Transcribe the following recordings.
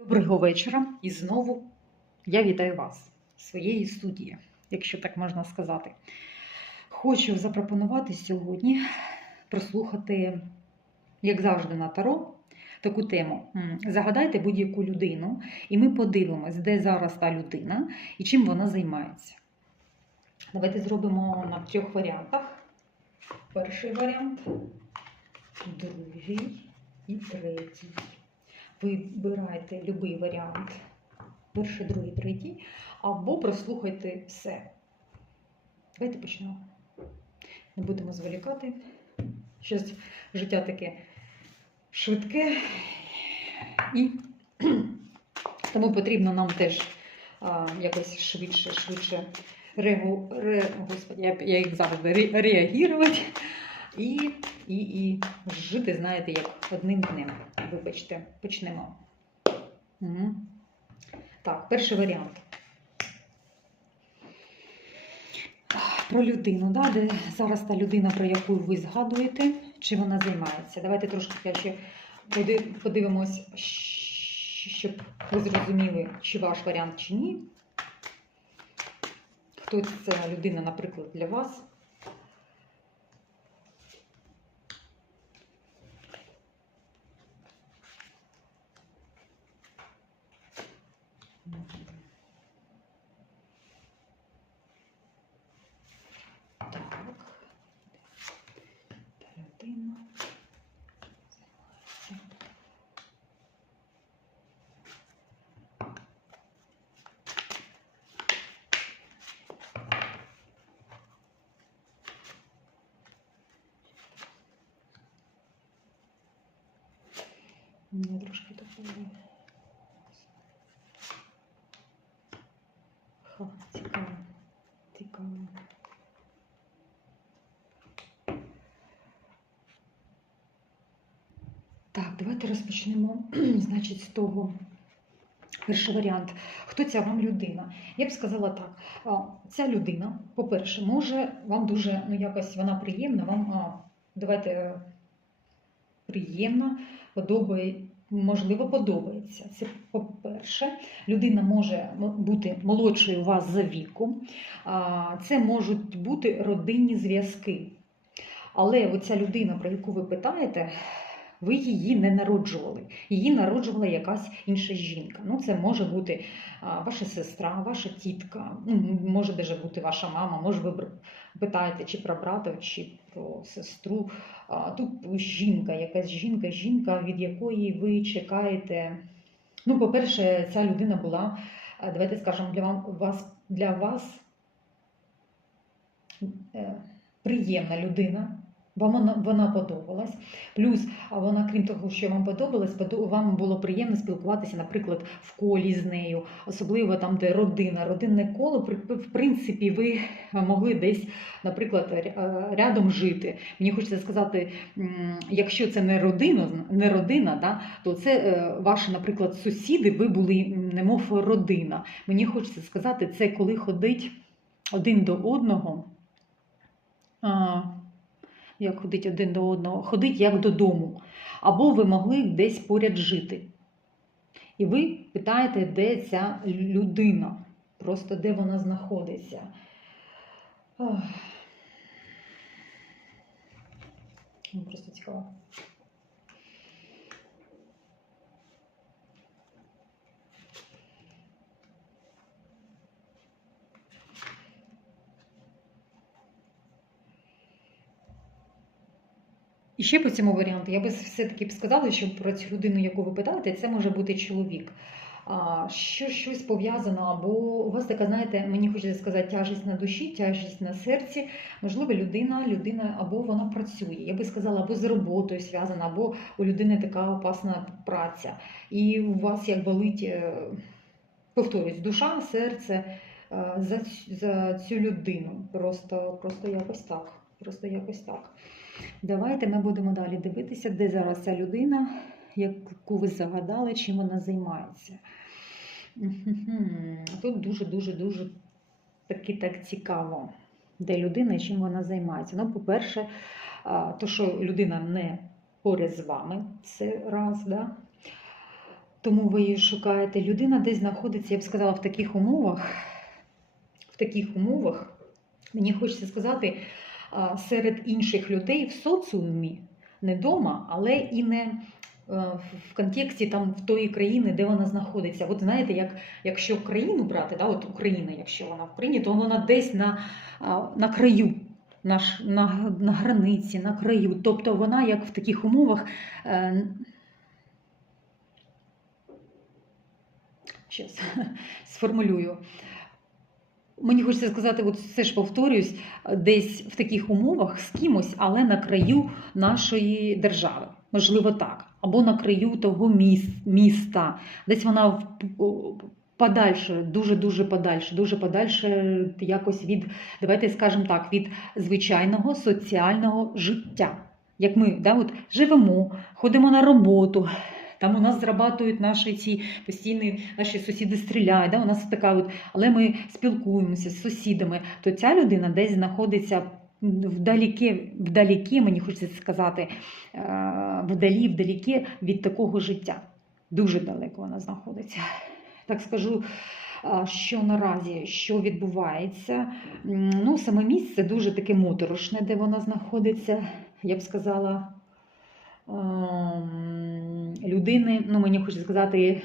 Доброго вечора і знову я вітаю вас своєї студії, якщо так можна сказати. Хочу запропонувати сьогодні прослухати, як завжди, на таро таку тему. Загадайте будь-яку людину, і ми подивимось, де зараз та людина і чим вона займається. Давайте зробимо на трьох варіантах. Перший варіант, другий і третій. Вибирайте будь-який варіант, перший, другий, третій, або прослухайте все. Давайте почнемо. Не будемо зволікати. Щось життя таке швидке, і тому потрібно нам теж а, якось швидше, швидше регу, ре, господи, я, я як завжди ре, реагувати і, і, і жити, знаєте, як одним днем. Вибачте, почнемо. Угу. Так, перший варіант. Про людину, да, де зараз та людина, про яку ви згадуєте, чи вона займається. Давайте трошки краще подивимось, щоб ви зрозуміли, чи ваш варіант, чи ні. Хто ця людина, наприклад, для вас? Людина. Мені трошки такого. Ха, давайте розпочнемо, значить, з того. Перший варіант. Хто ця вам людина? Я б сказала так. Ця людина, по-перше, може вам дуже, ну якось вона приємна, вам давайте приємна, подобає, можливо, подобається. Це по-перше, людина може бути молодшою вас за віком. Це можуть бути родинні зв'язки. Але оця людина, про яку ви питаєте, ви її не народжували. Її народжувала якась інша жінка. Ну, це може бути ваша сестра, ваша тітка, ну, може навіть бути ваша мама, може ви питаєте чи про брата, чи про сестру. Тут жінка, якась жінка, жінка, від якої ви чекаєте. Ну, по-перше, ця людина була, давайте скажемо, для вас, для вас е, приємна людина. Вам вона, подобалась. Плюс вона, крім того, що вам подобалось, вам було приємно спілкуватися, наприклад, в колі з нею, особливо там, де родина, родинне коло, в принципі, ви могли десь, наприклад, рядом жити. Мені хочеться сказати, якщо це не родина, не родина, да, то це е, ваші, наприклад, сусіди, ви були немов родина. Мені хочеться сказати, це коли ходить один до одного. Як ходить один до одного, ходить як додому. Або ви могли десь поряд жити. І ви питаєте, де ця людина, просто де вона знаходиться. Просто цікаво. І ще по цьому варіанту я би все-таки сказала, що про цю людину, яку ви питаєте, це може бути чоловік. А, що щось пов'язано, або у вас така, знаєте, мені хочеться сказати, тяжість на душі, тяжість на серці. Можливо, людина, людина або вона працює. Я би сказала, або з роботою зв'язана, або у людини така опасна праця. І у вас як болить, е, повторюсь, душа, серце е, за, за цю людину. Просто, просто якось так. Просто якось так. Давайте ми будемо далі дивитися, де зараз ця людина, яку ви загадали, чим вона займається. Тут дуже-дуже дуже таки так цікаво, де людина і чим вона займається. Ну, по-перше, то, що людина не поряд з вами, це раз, да? Тому ви її шукаєте. Людина десь знаходиться, я б сказала, в таких умовах. В таких умовах, мені хочеться сказати, серед інших людей в соціумі, не вдома, але і не е, в контексті там в тої країни, де вона знаходиться. От знаєте, як якщо країну брати, да, от Україна, якщо вона в країні, то вона десь на, на краю. На, на, на границі, на краю. Тобто вона як в таких умовах. Е, Щас сформулюю. Мені хочеться сказати, от все ж повторюсь, десь в таких умовах з кимось, але на краю нашої держави. Можливо, так. Або на краю того міс- міста. Десь вона подальше, дуже-дуже подальше, дуже подальше якось від, давайте скажемо так, від звичайного соціального життя. Як ми да, от, живемо, ходимо на роботу, там у нас зрабатують наші ці постійні наші сусіди стріляють. Да? У нас така от, але ми спілкуємося з сусідами. То ця людина десь знаходиться вдаліки, вдаліки, мені хочеться сказати, е, вдалі, вдаліки від такого життя. Дуже далеко вона знаходиться. Так скажу, що наразі що відбувається. Ну, саме місце дуже таке моторошне, де вона знаходиться. Я б сказала, людини, ну мені хочеться сказати,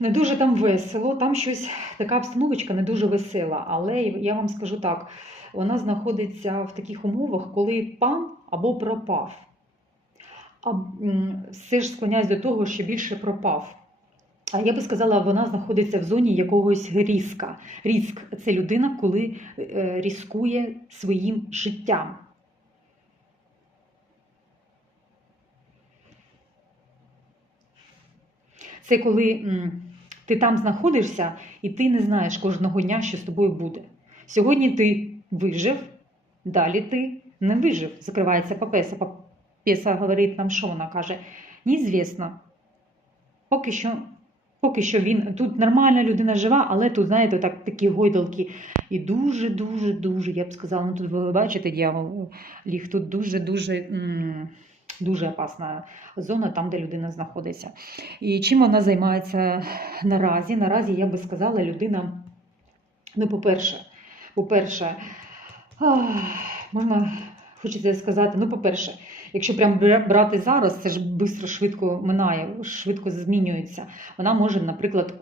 не дуже там весело, там щось, така обстановочка не дуже весела. Але я вам скажу так: вона знаходиться в таких умовах, коли пан або пропав. А все ж склоняюсь до того, що більше пропав. А я би сказала, вона знаходиться в зоні якогось різка. Різк це людина, коли е, різкує своїм життям. Це коли ти там знаходишся і ти не знаєш кожного дня, що з тобою буде. Сьогодні ти вижив, далі ти не вижив. Закривається папеса. Папеса говорить нам, що вона каже: неізвісно. Поки що, поки що він тут нормальна людина жива, але тут, знаєте, так, такі гойдалки. І дуже-дуже, дуже, я б сказала, ну тут ви бачите, дьявол ліг, тут дуже-дуже. Дуже опасна зона, там, де людина знаходиться. І чим вона займається наразі? Наразі, я би сказала, людина, ну, по-перше, по-перше, можна хочеться сказати, ну, по-перше, якщо прям бра- брати зараз, це ж швидко, швидко минає, швидко змінюється. Вона може, наприклад,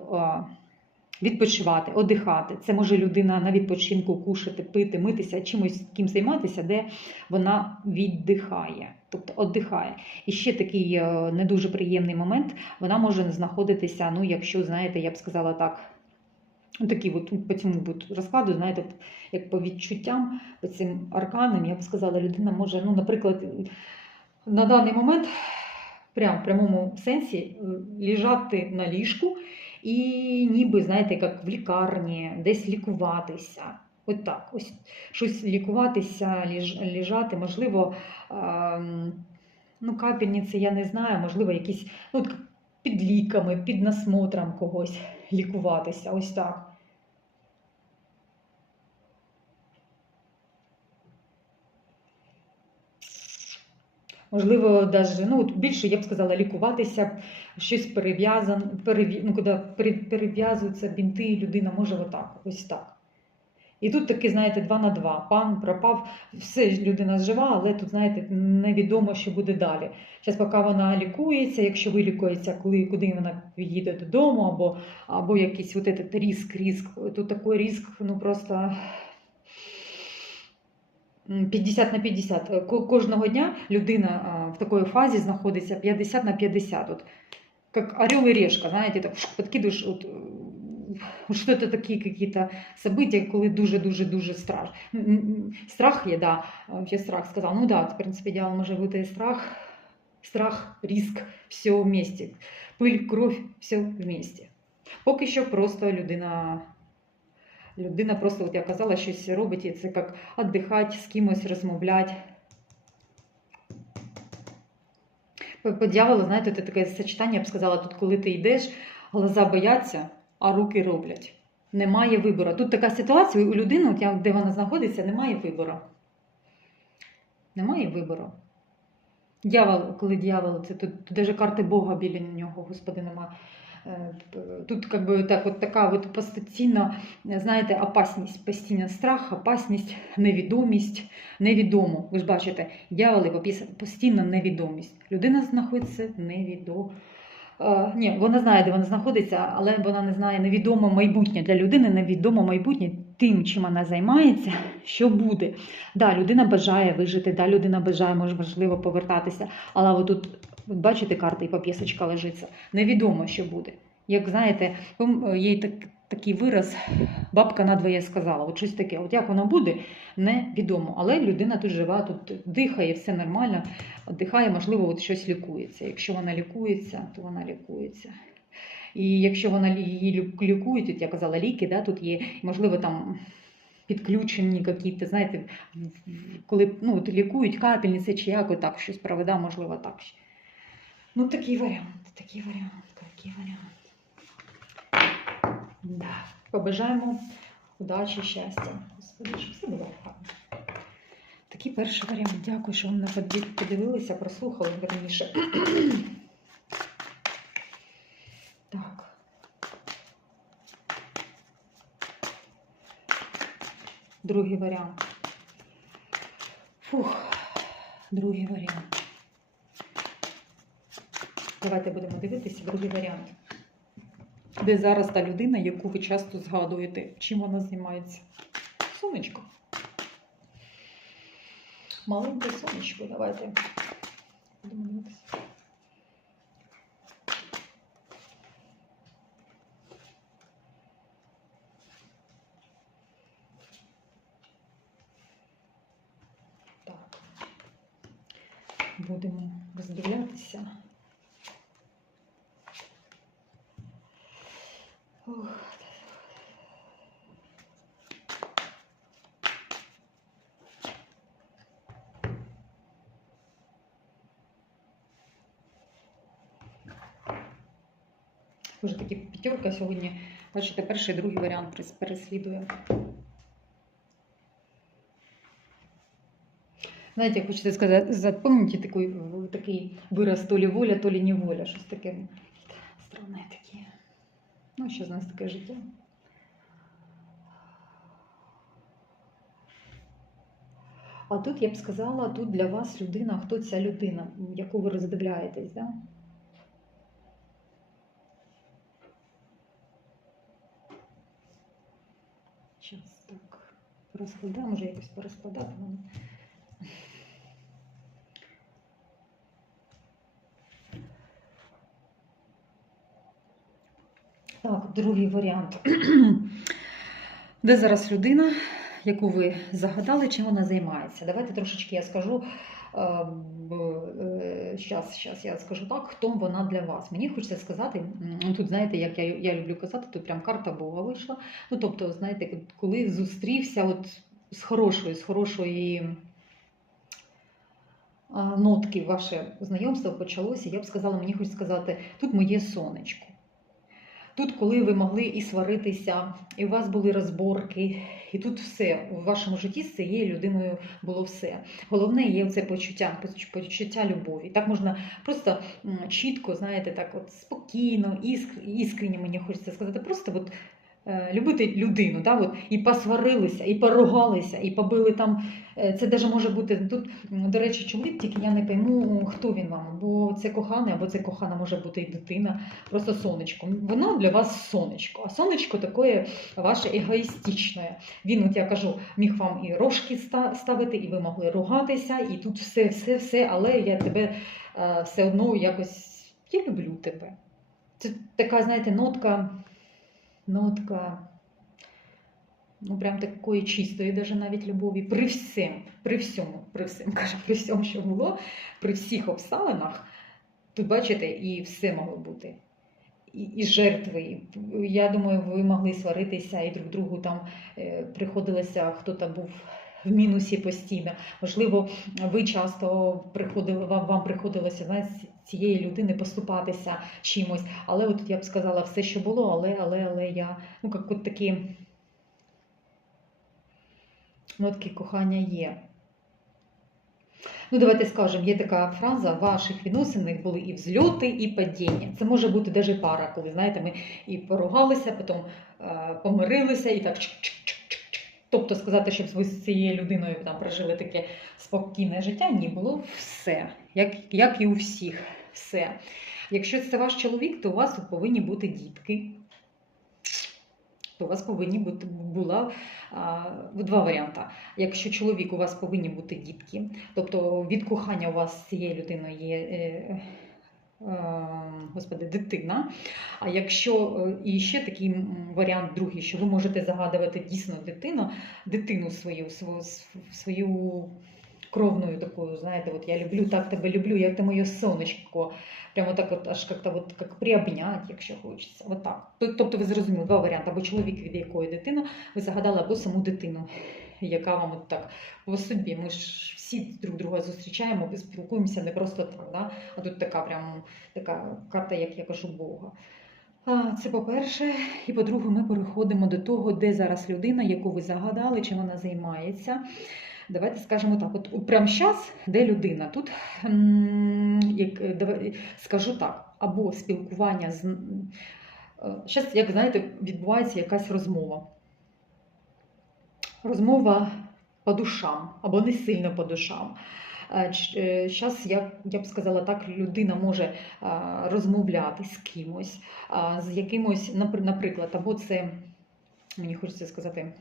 відпочивати, одихати. Це може людина на відпочинку кушати, пити, митися, чимось таким займатися, де вона віддихає, тобто оддихає. І ще такий е, не дуже приємний момент, вона може знаходитися, ну, якщо, знаєте, я б сказала так. ну, Такі от по цьому будуть розкладу, знаєте, як по відчуттям, по цим арканам, я б сказала, людина може, ну, наприклад, на даний момент, прям в прямому сенсі, е, лежати на ліжку і ніби, знаєте, як в лікарні, десь лікуватися. От так, ось щось лікуватися, ліж, ліжати, можливо, е, ну, капельниці, я не знаю, можливо, якісь ну, під ліками, під насмотром когось лікуватися. Ось так. Можливо, даже, ну, більше, я б сказала, лікуватися, щось перев'язан, перев'я... ну, коли перев'язуються бінти, людина може отак, ось так. І тут таки, знаєте, два на два. Пан пропав, все людина жива, але тут, знаєте, невідомо, що буде далі. Зараз, поки вона лікується, якщо вилікується, коли куди вона підійде додому, або, або якийсь от этот риск, риск. Тут такий риск, ну просто. М, 50 на 50. Кожного дня людина в такій фазі знаходиться 50 на 50. От, как орел и решка, знаєте, так шух, подкидуєш, от, е, що це такі какие-то события, коли дуже-дуже-дуже страх. Страх є, да, я страх сказав. Ну да, в принципі, діяло може бути і страх, страх, риск, все вместе. Пиль, кров, все вместе. Поки що просто людина, людина просто, от я казала, щось робить, і це як віддихати, з кимось розмовляти. По, дьяволу, знаєте, це таке сочетання, я б сказала, тут коли ти йдеш, глаза бояться, а руки роблять. Немає вибору. Тут така ситуація у людини, от де вона знаходиться, немає вибору. Немає вибору. Дьявол, коли дьявол, це тут, навіть карти Бога біля нього, Господи, нема. Е, Тут как би так, от така от постійна, знаєте, опасність, постійно страх, опасність, невідомість, невідомо. Ви ж бачите, дьяволи постійно невідомість. Людина знаходиться невідомо. Е, ні, вона знає, де вона знаходиться, але вона не знає невідоме майбутнє. Для людини невідомо майбутнє тим, чим вона займається, що буде. Да, людина бажає вижити, да, людина бажає, може, важливо повертатися. Але от тут, от бачите, карта і поп'єсочка лежиться. Невідомо, що буде. Як знаєте, є так, такий вираз, бабка надвоє сказала, от щось таке. От як воно буде, невідомо. Але людина тут жива, тут дихає, все нормально, дихає, можливо, от щось лікується. Якщо вона лікується, то вона лікується. І якщо вона її лікують, от я казала, ліки, да, тут є, можливо, там підключені якісь, знаєте, коли ну, лікують капельниці чи як, так щось проведа, можливо, так. Ну, такий варіант, такий варіант, такий варіант. Да. Побажаємо удачі, щастя. Господи, щоб все було гарно. Такий перший варіант. Дякую, що ви мене подивилися, прослухали верніше. Так. Другий варіант. Фух, другий варіант. Давайте будемо дивитися другий варіант. Де зараз та людина, яку ви часто згадуєте, чим вона займається? Сонечко. Маленьке сонечко, давайте. Будемо дивитися. Так. Будемо роздивлятися. Ох. Дуже таки п'ятерка сьогодні. Бачите, перший і другий варіант переслідує. Знаєте, як хочете сказати, запам'ятайте такий, такий вираз то лі воля, то лі неволя. Щось таке странне таке. Ну, що з нас таке життя. А тут я б сказала, тут для вас людина, хто ця людина, яку ви роздивляєтесь, да? Зараз так розкладаю, може якось порозкладати. Так, другий варіант. Де зараз людина, яку ви загадали, чим вона займається? Давайте трошечки я скажу. Зараз, зараз я скажу так, хто вона для вас. Мені хочеться сказати, тут знаєте, як я, я люблю казати, тут прям карта Бога вийшла. Ну, тобто, знаєте, коли зустрівся от з хорошої, з хорошої нотки ваше знайомство почалося, я б сказала, мені хочеться сказати, тут моє сонечко. Тут, коли ви могли і сваритися, і у вас були розборки, і тут все у вашому житті з цією людиною було все. Головне є це почуття, почуття любові. Так можна просто чітко, знаєте, так от спокійно, іск, іскренні, мені хочеться сказати, просто от, любити людину, да, от, і посварилися, і поругалися, і побили там. Е, Це навіть може бути тут, до речі, чоловік, тільки я не пойму, хто він вам, бо це коханий, або це кохана може бути і дитина, просто сонечко. Воно для вас сонечко. А сонечко таке ваше егоїстичне. Він, от я кажу, міг вам і рожки ставити, і ви могли ругатися, і тут все, все, все, але я тебе е, все одно якось я люблю тебе. Це така, знаєте, нотка, нотка. Ну, прям такої чистої, даже навіть любові, при всім, при всьому, при всім, кажу, при всьому, що було, при всіх обставинах, тут бачите, і все могло бути. І, жертви. Я думаю, ви могли сваритися і друг другу там е, приходилося, хто там був в мінусі постійно. Можливо, ви часто приходили, вам, вам приходилося знаєте, цієї людини поступатися чимось. Але от я б сказала, все, що було, але, але, але я, ну, як от такі нотки кохання є. Ну, давайте скажемо, є така фраза: в ваших відносинах були і взльоти, і падіння. Це може бути навіть пара, коли знаєте, ми і поругалися, потім е, помирилися, і так. Тобто сказати, щоб ви з цією людиною там прожили таке спокійне життя, ні, було все, як, як і у всіх. Все. Якщо це ваш чоловік, то у вас повинні бути дітки. То у вас повинні бути була а, два варіанти. Якщо чоловік, у вас повинні бути дітки, тобто від кохання у вас з цією людиною є. Е, е, Господи, дитина. А якщо е, і ще такий варіант другий, що ви можете загадувати дійсно дитину, дитину свою, свою, свою кровною такою, знаєте, от я люблю, так тебе люблю, як ти моє сонечко. Прямо так от аж как-то вот как приобнять, якщо хочеться. От так. Тобто ви зрозуміли два варіанти: або чоловік, від якої дитина ви загадали, або саму дитину, яка вам от так по собі. Ми ж всі друг друга зустрічаємо, спілкуємося не просто так. Да? А тут така прям така карта, як я кажу, Бога. Це по-перше, і по-друге, ми переходимо до того, де зараз людина, яку ви загадали, чим вона займається. Давайте скажемо так: от, прямо зараз, де людина? Тут як, давай, скажу так, або спілкування з. Зараз, як знаєте, відбувається якась розмова. Розмова по душам, або не сильно по душам. Зараз, я, я б сказала так, людина може розмовляти з кимось, з якимось, наприклад, або це, мені хочеться сказати,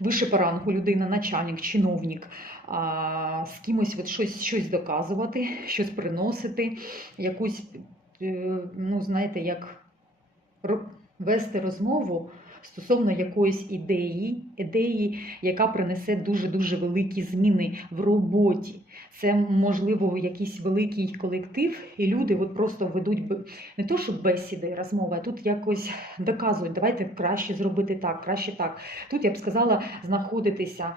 вище по рангу людина, начальник, чиновник, з кимось от щось, щось доказувати, щось приносити, якусь, е, ну, знаєте, як вести розмову стосовно якоїсь ідеї, ідеї, яка принесе дуже-дуже великі зміни в роботі. Це, можливо, якийсь великий колектив, і люди от просто ведуть не то, що бесіди, розмови, а тут якось доказують, давайте краще зробити так, краще так. Тут я б сказала, знаходитися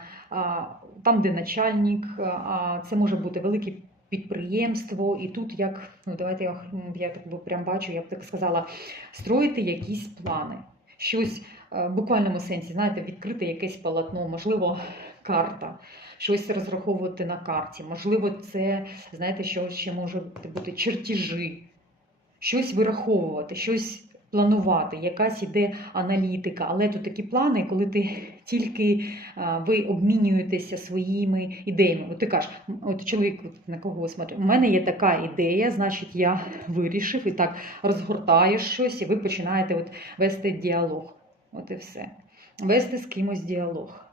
там, де начальник, а це може бути велике підприємство, і тут як, ну давайте я, я так прям бачу, я б так сказала, строїти якісь плани. Щось в буквальному сенсі, знаєте, відкрити якесь полотно, можливо, карта, щось розраховувати на карті. Можливо, це, знаєте, що ще може бути чертежі, щось вираховувати, щось планувати, якась іде аналітика. Але тут такі плани, коли ти тільки а, ви обмінюєтеся своїми ідеями. От ти кажеш, от чоловік на кого смотрить, у мене є така ідея, значить, я вирішив і так розгортаєш щось, і ви починаєте от вести діалог. От і все. Вести з кимось діалог.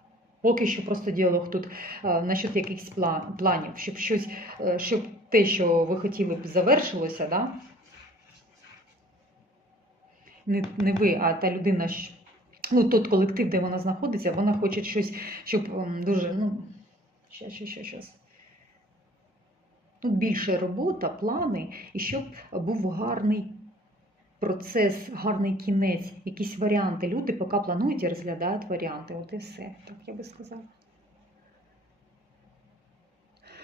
Поки що просто діалог тут е, насчет якихось план, планів, щоб щось, е, щоб те, що ви хотіли б завершилося, да? не, не ви, а та людина, ну, тот колектив, де вона знаходиться, вона хоче щось, щоб ем, дуже, ну, щас, щас, щас, щас. Ну, більше робота, плани, і щоб був гарний процес, гарний кінець, якісь варіанти. Люди поки планують і розглядають варіанти. От і все, так я би сказала.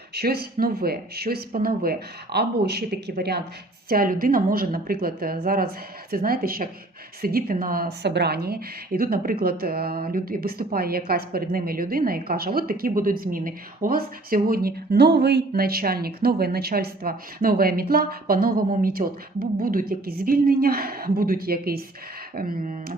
Щось нове, щось по-нове. Або ще такий варіант. Ця людина може, наприклад, е, зараз, це знаєте, як сидіти на собранні, і тут, наприклад, е, виступає якась перед ними людина і каже: от такі будуть зміни. У вас сьогодні новий начальник, нове начальство, нове мітла по-новому мітьот. Будуть якісь звільнення, будуть якісь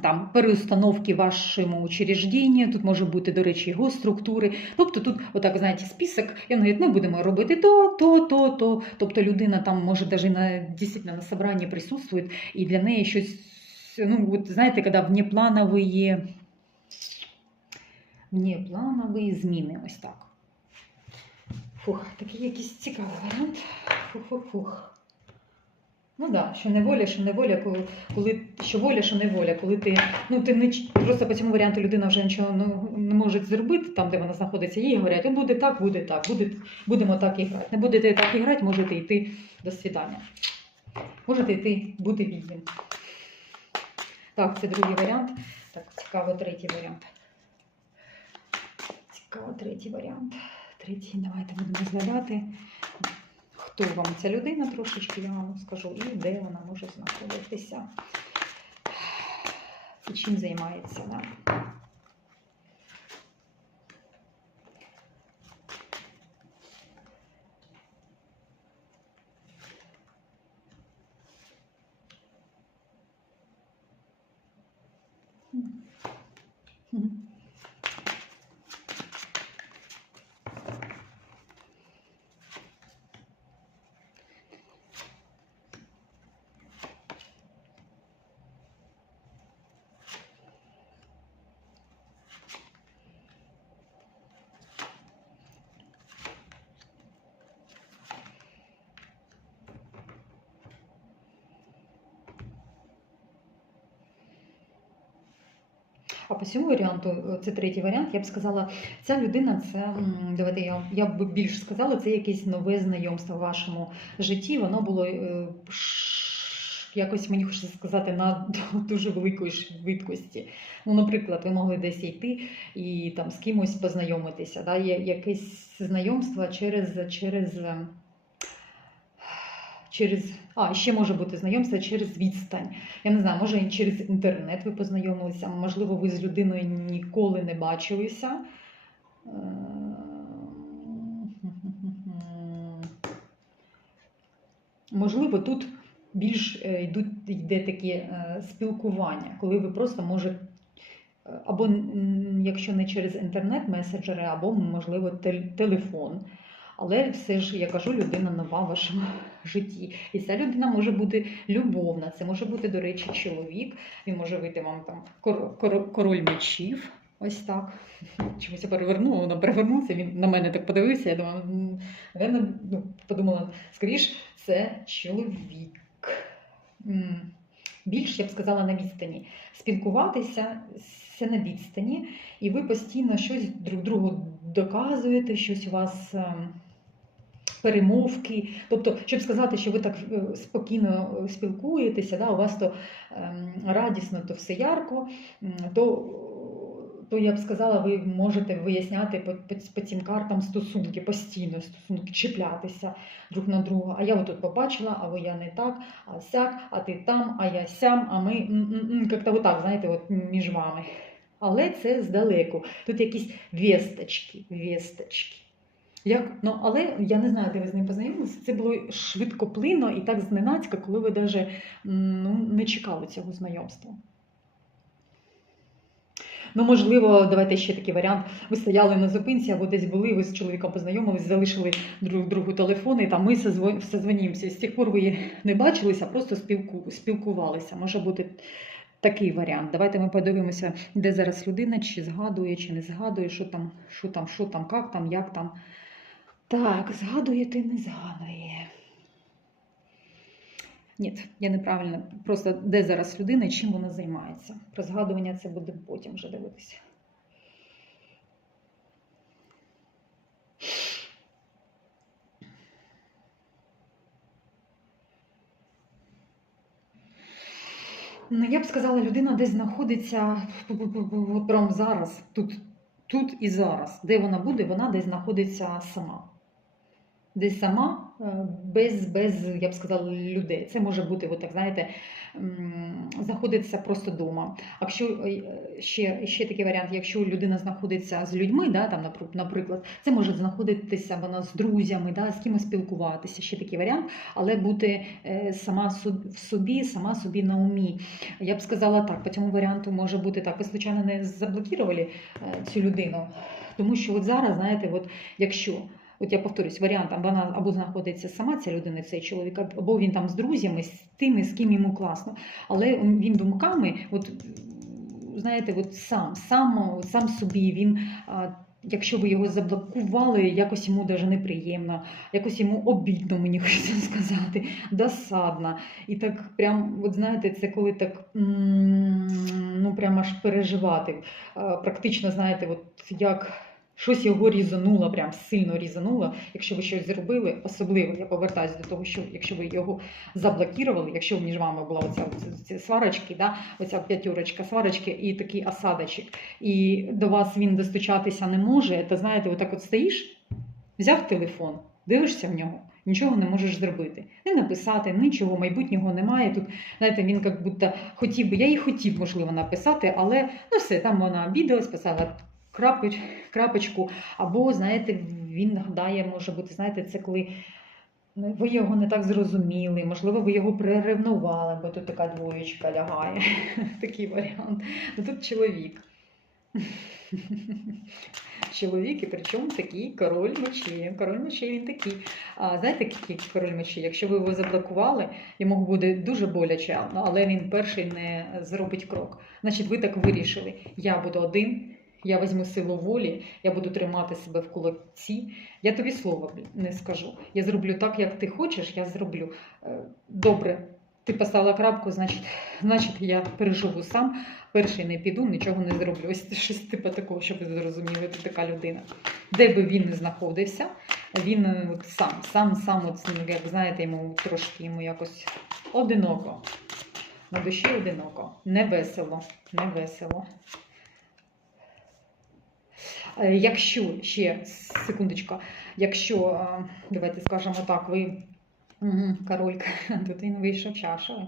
там переустановки вашому учрежденню, тут може бути, до речі, його структури. Тобто тут, отак, знаєте, список, і він говорить, ми будемо робити то, то, то, то. Тобто людина там може навіть на, дійсно на собранні присутствує, і для неї щось, ну, от, знаєте, коли внепланові, внепланові зміни, ось так. Фух, такий якийсь цікавий варіант. Фух-фух-фух. Ну так, да, що неволя, що неволя, коли, коли що воля, що неволя, коли ти, ну ти не просто по цьому варіанту людина вже нічого ну, не може зробити там, де вона знаходиться, їй говорять, «О, буде так, буде так, буде, будемо так і грати. Не будете так і грати, можете йти до свідання. Можете йти бути вільним. Так, це другий варіант. Так, цікаво, третій варіант. Цікаво, третій варіант. Третій, давайте будемо розглядати. Хто вам ця людина трошечки, я вам скажу, і де вона може знаходитися. І чим займається. Да? А по цьому варіанту, е, це третій варіант, я б сказала, ця людина це, давайте я, я б більше сказала, це якесь нове знайомство в вашому житті. Воно було е, якось, мені хочеться сказати, на дуже великої швидкості. Ну, наприклад, ви могли десь йти і там з кимось познайомитися. Да? Є якесь знайомство через, через, е, через. А, ще може бути знайомство через відстань. Я не знаю, може через інтернет ви познайомилися, можливо, ви з людиною ніколи не бачилися. Е, Можливо, тут більш е, йдуть, йде таке е, спілкування, коли ви просто можете, е, або якщо не через інтернет-меседжери, або, можливо, телефон. Але все ж, я кажу, людина нова в вашому житті. І ця людина може бути любовна. Це може бути, до речі, чоловік. Він може вийти вам там кор- кор- король мечів. Ось так. Чомусь я перевернула, вона перевернувся, він на мене так подивився. Я напевно, ну, подумала, скоріш, це чоловік. Більш, я б сказала, на відстані. Спілкуватися це на відстані, і ви постійно щось друг другу доказуєте, щось у вас. Ем, перемовки. Тобто, щоб сказати, що ви так е, спокійно е, спілкуєтеся, да, у вас то ем, радісно, то все ярко, то, то я б сказала, ви можете виясняти по, по, по цим картам стосунки, постійно стосунки, чіплятися друг на друга. А я отут побачила, а ви я не так, а сяк, а ти там, а я сям, а ми як-то отак, знаєте, от між вами. Але це здалеку. Тут якісь вісточки, вісточки. Як, ну, але я не знаю, де ви з ним познайомилися. Це було швидкоплинно і так зненацька, коли ви навіть ну, не чекали цього знайомства. Ну, можливо, давайте ще такий варіант. Ви стояли на зупинці або десь були, ви з чоловіком познайомились, залишили друг другу телефони, там ми созво- созвонімося. З тих пор ви не бачилися, а просто спілку, спілкувалися. Може бути такий варіант. Давайте ми подивимося, де зараз людина, чи згадує, чи не згадує, що там, що там, що там, як там, як там. Так, згадує ти не згадує. Ні, я неправильно. Просто де зараз людина і чим вона займається. Про згадування це буде потім вже дивитися. Ну, я б сказала, людина десь знаходиться прямо зараз, тут, тут і зараз. Де вона буде, вона десь знаходиться сама. Десь сама, е, без, без, я б сказала, людей. Це може бути, от так, знаєте, м, знаходиться просто вдома. А якщо е, ще, ще такий варіант, якщо людина знаходиться з людьми, да, там, наприклад, це може знаходитися вона з друзями, да, з кимось спілкуватися, ще такий варіант, але бути е, сама в собі, сама собі на умі. Я б сказала так, по цьому варіанту може бути так. Ви, звичайно, не заблокували цю людину, тому що от зараз, знаєте, от якщо. От я повторюсь, варіант або вона або знаходиться сама ця людина, цей чоловік, або він там з друзями, з тими, з ким йому класно. Але він думками, от знаєте, от сам, сам, сам собі він. Якщо ви його заблокували, якось йому даже неприємно, якось йому обідно, мені хочеться сказати, досадно. І так прям, от знаєте, це коли так ну прям аж переживати. Практично, знаєте, от як щось його різануло, прям сильно різануло. Якщо ви щось зробили, особливо я повертаюся до того, що якщо ви його заблокували, якщо між вами була оця, оця, сварочки, да, оця п'ятюрочка сварочки і такий осадочок, і до вас він достучатися не може, то знаєте, отак от стоїш, взяв телефон, дивишся в нього. Нічого не можеш зробити. Не написати, нічого, майбутнього немає. Тут, знаєте, він як будто хотів би, я і хотів, можливо, написати, але ну все, там вона обідалась, писала крапоч, крапочку, або, знаєте, він гадає, може бути, знаєте, це коли ви його не так зрозуміли, можливо, ви його приревнували, бо тут така двоєчка лягає. Такий варіант. Ну тут чоловік. Чоловік, і причому такий король мечі. Король мечі він такий. А знаєте, який король мечі? Якщо ви його заблокували, йому буде дуже боляче, але він перший не зробить крок. Значить, ви так вирішили. Я буду один, я візьму силу волі, я буду тримати себе в кулаці. Я тобі слова не скажу. Я зроблю так, як ти хочеш, я зроблю. Е, Добре, ти поставила крапку, значить, значить, я переживу сам. Перший не піду, нічого не зроблю. Ось щось типу такого, щоб ви зрозуміли, ти така людина. Де би він не знаходився, він е, от сам, сам, сам, от, як знаєте, йому трошки йому якось одиноко. На душі одиноко. Не весело, не весело. Е, Якщо ще секундочка, якщо е, давайте скажемо так, ви королька, тут він вийшов чашою.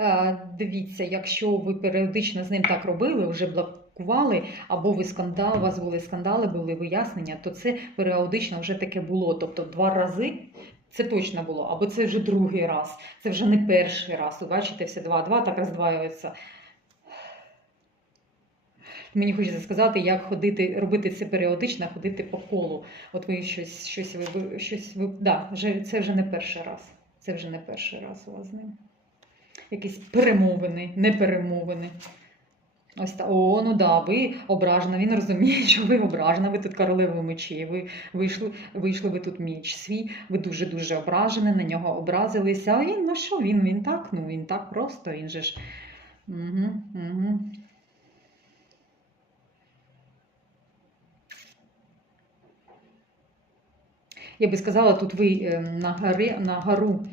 Е, Дивіться, якщо ви періодично з ним так робили, вже блокували, або ви скандал, у вас були скандали, були вияснення, то це періодично вже таке було. Тобто два рази це точно було, або це вже другий раз, це вже не перший раз. Ви бачите, все два-два так роздваюється. Мені хочеться сказати, як ходити, робити це періодично, ходити по колу. От ви щось, щось ви, щось ви, да, вже, це вже не перший раз. Це вже не перший раз у вас з ним. Якісь перемовини, не перемовини. Ось так. О, ну да, ви ображена. Він розуміє, що ви ображена, ви тут королева мечі. Ви вийшли, вийшли ви тут міч свій, ви дуже-дуже ображені, на нього образилися. А він, ну що, він, він так, ну він так просто, він же ж. Угу, угу. Я би сказала, тут ви е, на, гори, на гору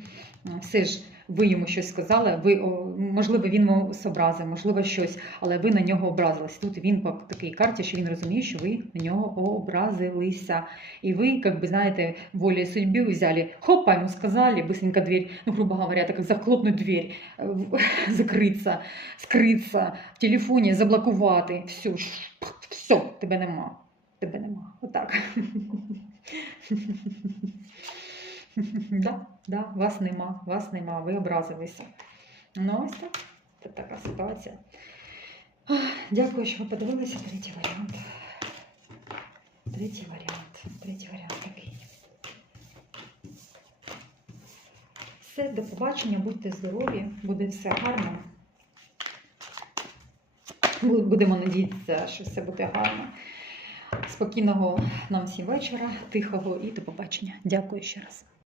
е, все ж ви йому щось сказали, ви, можливо, він вас образив, можливо, щось, але ви на нього образились. Тут він по такій карті, що він розуміє, що ви на нього образилися. І ви, як би, знаєте, волей судьбы взяли, хопа, ему сказали, быстренько дверь, ну, грубо говоря, так захлопнуть дверь, е, в- в телефоні заблокувати, все, все, тебе нема, тебе нема. Отак. Да, да, вас нема, вас нема, ви образилися. Ну, ось так. Це така ситуація. Дякую, що ви подивилися. Третій варіант. Третій варіант. Третій варіант такий. Все, до побачення, будьте здорові, буде все гарно. Будемо надіятися, що все буде гарно. Спокійного нам всім вечора, тихого і до побачення. Дякую ще раз.